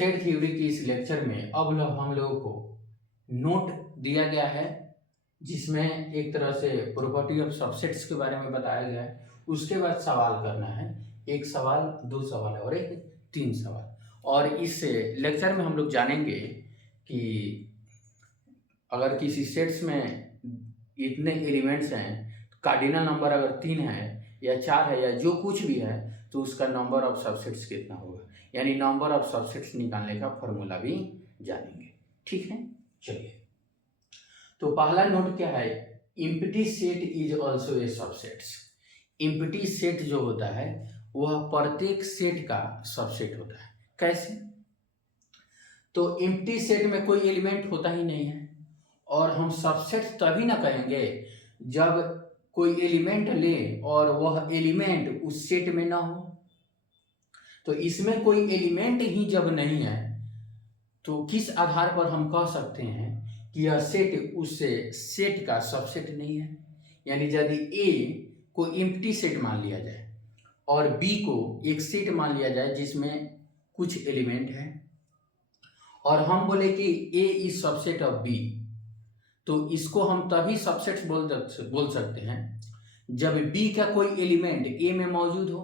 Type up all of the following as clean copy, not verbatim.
Set theory की इस lecture में अब हम लोगों को नोट दिया गया है, जिसमें एक तरह से प्रॉपर्टी ऑफ सबसेट्स के बारे में बताया गया है। उसके बाद सवाल करना है, एक सवाल, दो सवाल और एक तीन सवाल। और इस लेक्चर में हम लोग जानेंगे कि अगर किसी सेट्स में इतने एलिमेंट्स हैं, कार्डिनल नंबर अगर 3 है या 4 है या जो कुछ भी है, तो उसका नंबर ऑफ सबसेट्स कितना होगा, यानी नंबर ऑफ सबसेट्स निकालने का फॉर्मूला भी जानेंगे। ठीक है, चलिए। तो पहला नोट क्या है, empty set is also a subsets. Empty set जो होता है वह प्रत्येक सेट का सबसेट होता है। कैसे? तो इम्प्टी सेट में कोई एलिमेंट होता ही नहीं है, और हम सबसेट तभी ना कहेंगे जब कोई एलिमेंट ले और वह एलिमेंट उस सेट में ना हो। तो इसमें कोई एलिमेंट ही जब नहीं है, तो किस आधार पर हम कह सकते हैं कि यह सेट उस सेट का सबसेट नहीं है। यानी यदि ए को एम्प्टी सेट मान लिया जाए और बी को एक सेट मान लिया जाए जिसमें कुछ एलिमेंट है, और हम बोले कि ए इज सबसेट ऑफ बी, तो इसको हम तभी सबसेट्स बोल सकते हैं जब बी का कोई एलिमेंट ए में मौजूद हो,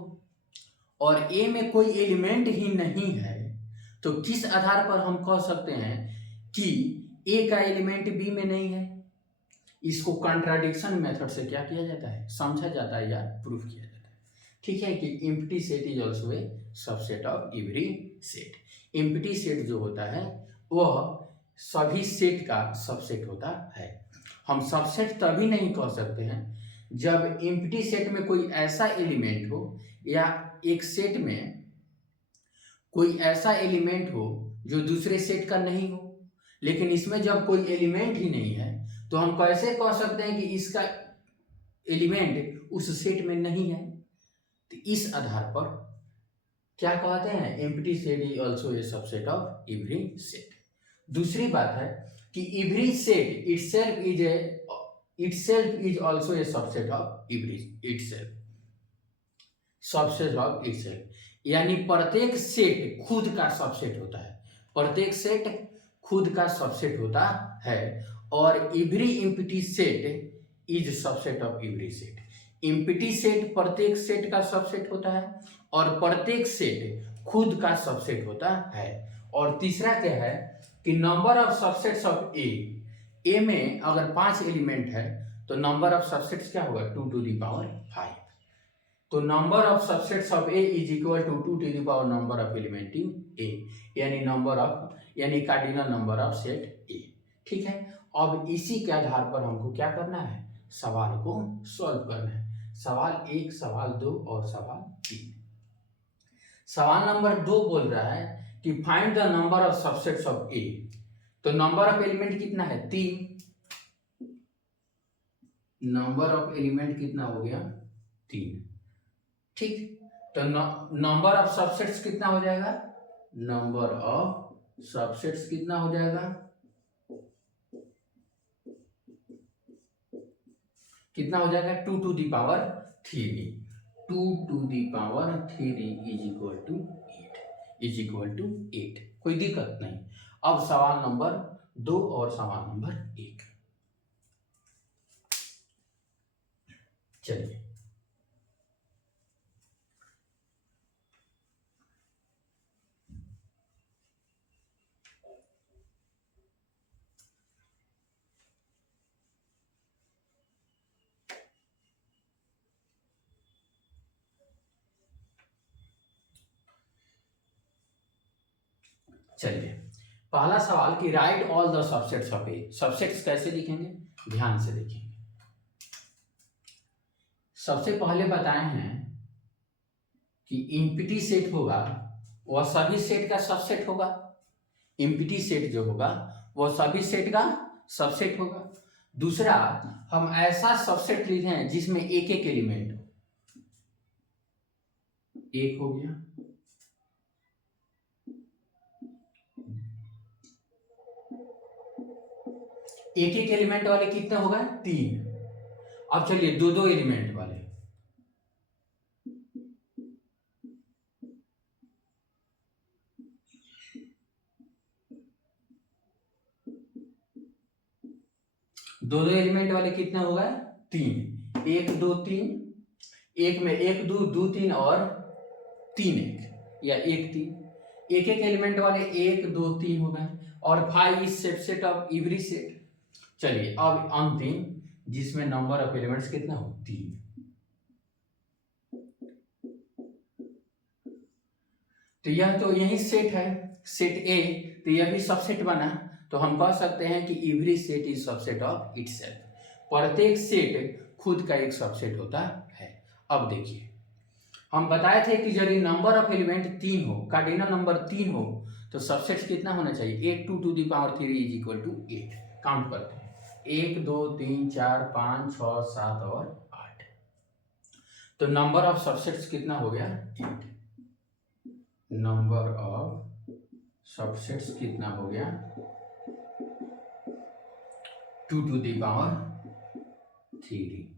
और ए में कोई एलिमेंट ही नहीं है। तो किस आधार पर हम कह सकते हैं कि ए का एलिमेंट बी में नहीं है? इसको कॉन्ट्राडिक्शन मेथड से क्या किया जाता है, समझा जाता है या प्रूफ किया जाता है। ठीक है कि empty set is also a subset of every set. Empty set जो होता है वह सभी सेट का सबसेट होता है। हम सबसेट तभी नहीं कह सकते हैं जब एम्प्टी सेट में कोई ऐसा एलिमेंट हो, या एक सेट में कोई ऐसा एलिमेंट हो जो दूसरे सेट का नहीं हो। लेकिन इसमें जब कोई एलिमेंट ही नहीं है, तो हम कैसे कह सकते हैं कि इसका एलिमेंट उस सेट में नहीं है? तो इस आधार पर क्या कहते हैं, empty set is also a subset of every set. दूसरी बात है कि every set itself is also a subset of itself, subset of itself, यानी प्रत्येक सेट खुद का सबसेट होता है। प्रत्येक सेट खुद का सबसेट होता है, और every empty set is subset of every set. Empty set प्रत्येक सेट का सबसेट होता है, और प्रत्येक सेट खुद का सबसेट होता है। और तीसरा क्या है कि नंबर ऑफ सबसेट्स ऑफ ए में अगर 5 एलिमेंट है, तो नंबर ऑफ सबसेट्स क्या होगा, 2 to the power 5। तो number of subsets of A is equal to 2 to the power number of element in A, यानी cardinal number of set A. ठीक है, अब इसी के आधार पर हमको क्या करना है, सवाल को सॉल्व करना है। सवाल 1, सवाल 2 और सवाल 3। सवाल नंबर 2 बोल रहा है कि find the number of subsets of A. तो नंबर ऑफ एलिमेंट कितना है, 3। नंबर ऑफ एलिमेंट कितना हो गया, 3। ठीक, तो नंबर ऑफ सबसेट्स कितना हो जाएगा, नंबर ऑफ सबसेट्स कितना हो जाएगा, कितना हो जाएगा, 2 to the power 3। 2 to the power 3 is equal to 8। कोई दिक्कत नहीं। अब सवाल नंबर 2 और सवाल नंबर 1, चलिए। चलिए, पहला सवाल कि right all the subsets of A. Subsets कैसे लिखेंगे, ध्यान से देखेंगे। सबसे पहले बताए हैं कि एम्प्टी सेट होगा वह सभी सेट का सबसेट होगा। एम्प्टी सेट जो होगा वह सभी सेट का सबसेट होगा। दूसरा, हम ऐसा सबसेट लिखे हैं जिसमें एक एक एलिमेंट हो। एक हो गया, एक एक एलिमेंट वाले कितने हो गए, 3। अब चलिए 2-2 एलिमेंट वाले, दो दो एलिमेंट वाले कितने हो गए? 3, 1 2 3, एक में 1 2 2 3 और 3 1 या 1 3, एक एक एलिमेंट वाले 1 2 3 हो गए और 5 is subset of every set. चलिए अब अंतिम जिसमें नंबर ऑफ एलिमेंट्स कितना हो? 3। तो यह तो यही सेट है, सेट ए, तो यह भी सबसेट बना, तो हम कह सकते हैं कि every set is subset of itself. प्रत्येक सेट खुद का एक सबसेट होता है। अब देखिए हम बताए थे कि यदि नंबर ऑफ एलिमेंट 3 हो, कार्डिनल नंबर 3 हो, तो सबसेट कितना होना चाहिए? 8 2 to the power 3 is equal to 8। Count करते हैं, 1 2 3 4 5 6 7 और 8। तो नंबर ऑफ सबसेट्स कितना हो गया? 8। नंबर ऑफ सबसेट्स कितना हो गया? 2 टू द पावर 3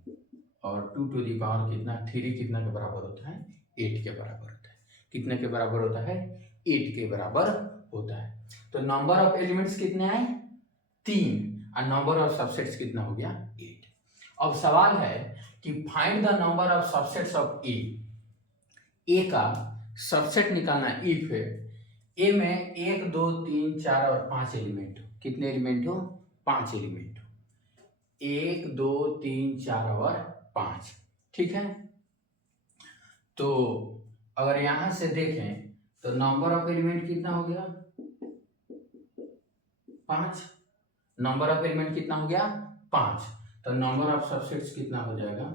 और 2 टू द पावर कितना? 3 कितना के बराबर होता है? 8 के बराबर होता है। कितने के बराबर होता है? 8 के बराबर होता है। तो नंबर ऑफ एलिमेंट्स कितने आए? 3 और नंबर ऑफ सबसेट्स कितना हो गया? 8। अब सवाल है कि find the number of subsets of A. A का सबसेट निकालना। इफ ए में 1 2 3 4 और 5 एलिमेंट हो। कितने एलिमेंट हो? 5 एलिमेंट हो। 1 2 3 4 और 5, ठीक है। तो अगर यहां से देखें तो नंबर ऑफ एलिमेंट कितना हो गया? 5। नंबर ऑफ एलिमेंट कितना हो गया? 5। तो नंबर ऑफ सबसेट्स कितना हो जाएगा?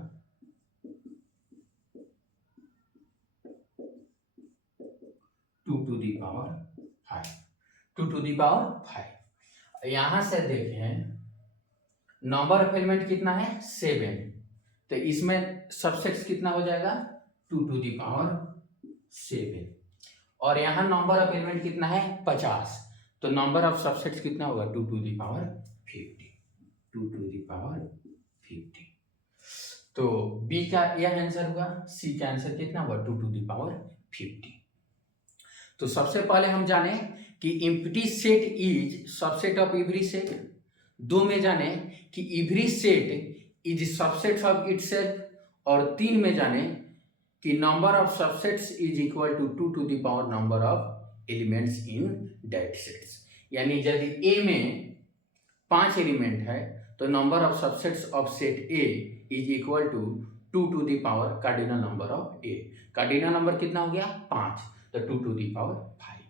2 to the power 5। 2 to the power 5। यहां से देखें नंबर ऑफ एलिमेंट कितना है? 7। तो इसमें सबसेट्स कितना हो जाएगा? 2 टू दी पावर 7। और यहाँ नंबर ऑफ एलिमेंट कितना है? 50। तो नंबर ऑफ सबसेट्स कितना होगा? 2 to the power 50। 2 to the power 50। तो बी का यह आंसर हुआ। सी का आंसर कितना हुआ? 2 टू दी पावर 50। तो सबसे पहले हम जाने कि empty set is subset of every set. 2 में जाने कि every set is subset of itself और 3 में जाने कि number of subsets is equal to 2 to the power number of elements in that sets. यानी यदि ए में 5 एलिमेंट है तो number of subsets of set A is equal to 2 to the power cardinal number of A. Cardinal number कितना हो गया? 5, तो 2 to the power 5।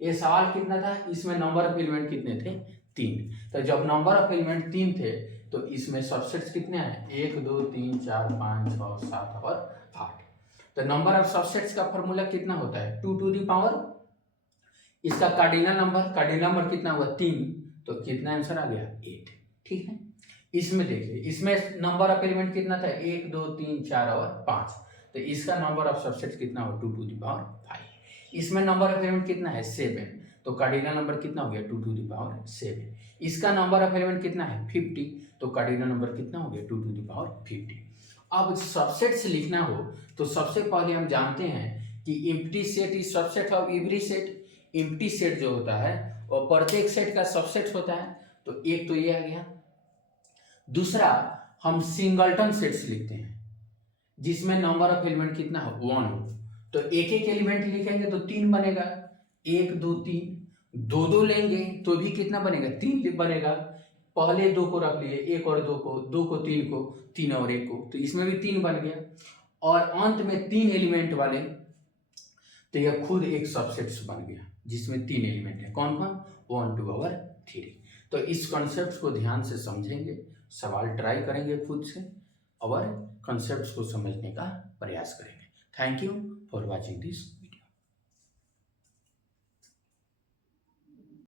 ये सवाल कितना था? इसमें नंबर ऑफ एलिमेंट कितने थे? 3। तो जब नंबर ऑफ एलिमेंट 3 थे तो इसमें सबसेट्स कितने हैं? 1 2 3 4 5 6 7 और 8। तो नंबर ऑफ सबसेट्स का फॉर्मूला कितना होता है? 2 टू दी पावर इसका कार्डिनल नंबर कितना हुआ? 3। तो कितना आंसर आ गया? 8, ठीक है। इसमें देखिए इसमें नंबर ऑफ एलिमेंट कितना था? 1 2 3 4 और 5। तो इसका नंबर ऑफ सबसेट्स कितना हो? 2 टू दी पावर 5। इसमें नंबर ऑफ एलिमेंट कितना है? 7। तो कार्डिनल नंबर कितना हो गया? 2 टू दी पावर 7। इसका नंबर ऑफ एलिमेंट कितना है? 50। तो कार्डिनल नंबर कितना हो गया? 2 टू दी पावर 50। अब सबसेट्स लिखना हो तो सबसे पहले हम जानते हैं कि empty set is subset of every set. Empty set जो होता है वो प्रत्येक सेट का सबसेट होता है। तो एक तो ये आ गया। दूसरा हम सिंगलटन सेट्स लिखते हैं जिसमें नंबर ऑफ एलिमेंट कितना हो? 1 हो। तो एक एक एलिमेंट लिखेंगे तो 3 बनेगा। 1 2 3। 2 2 लेंगे तो भी कितना बनेगा? 3 बनेगा। पहले 2 को रख लिए, 1 और 2 को, 2 को 3 को, 3 और 1 को, तो इसमें भी 3 बन गया। और अंत में 3 एलिमेंट वाले तो यह खुद एक सबसेट्स बन गया जिसमें 3 एलिमेंट है। कौन कौन? 1 2 और 3। तो इस कॉन्सेप्ट को ध्यान से समझेंगे, सवाल ट्राई करेंगे खुद से और कॉन्सेप्ट्स को समझने का प्रयास करेंगे। Thank you for watching this.